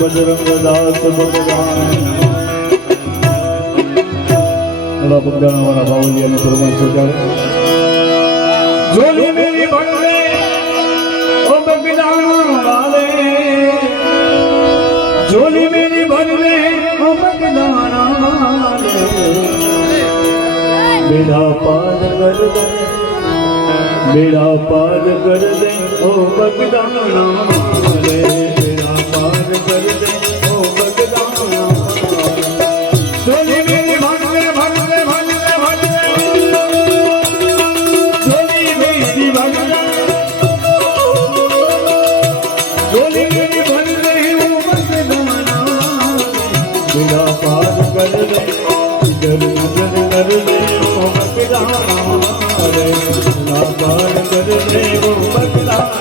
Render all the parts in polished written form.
बजरंग दास भगवान वाला बावलिया ने फरमान सजाए झोली मेरी भर ले ओ बगदान वाले झोली मेरी भर ले ओ बगदान वाले बेड़ा पार कर दे बेड़ा पार कर दे ओ बगदान वाले बेड़ा पार कर दे ओ बगदान झोली मेरी भर ले भर ले भर ले भर ले झोली मेरी भर ले झोली मेरी भर ले ओ बगदान बेड़ा पार कर दे इधर नजर कर दे ओ बगदान बेड़ा पार कर दे ओ बगदान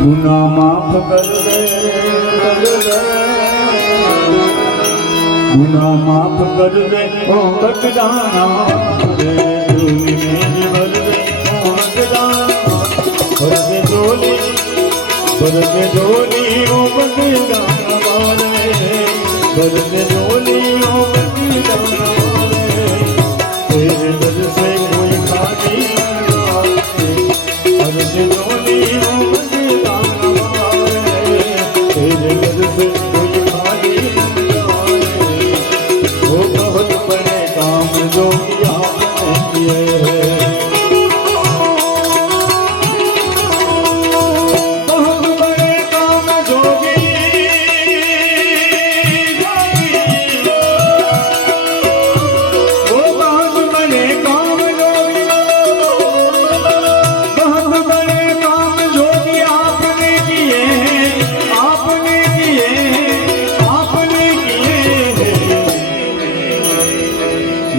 गुनाह माफ कर दे गुनाह माफ कर दे ओ बगदाना रे झोली मेरी भर दे ओ बगदाना भर दे झोली ओ बगदाना वाले भर दे झोली ओ बगदाना वाले तेरे दर से कोई खाली ना भर दे झोली ओ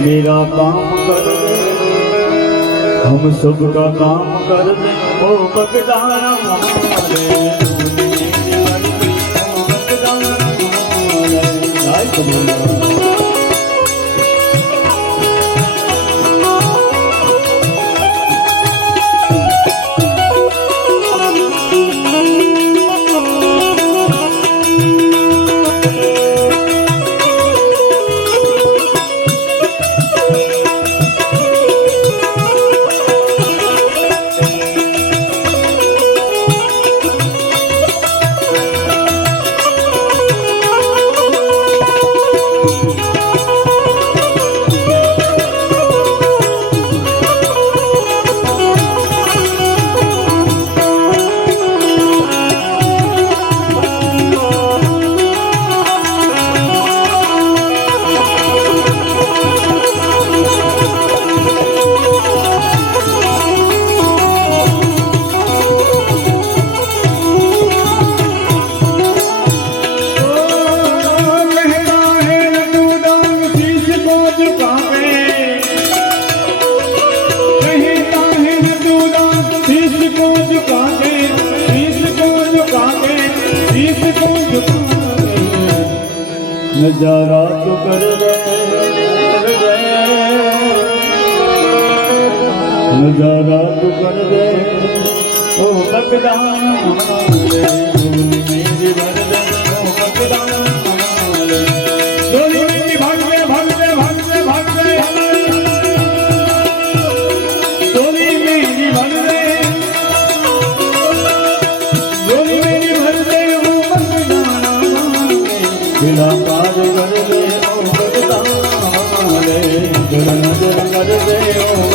मेरा काम कर दे हम सबका काम कर दे ओ बगदाना वाले ओ बगदाना वाले नजारा तो कर दे नजारा तो कर दे ओ बगदान मेरी भर दे ओ बगदान डोली मेरी भाग दे भाग दे भाग दे भाग दे डोली मेरी भर दे डोली मेरी भर दे ओ बगदान बिना पार कर दे ओ बगदान नजर कर दे ओ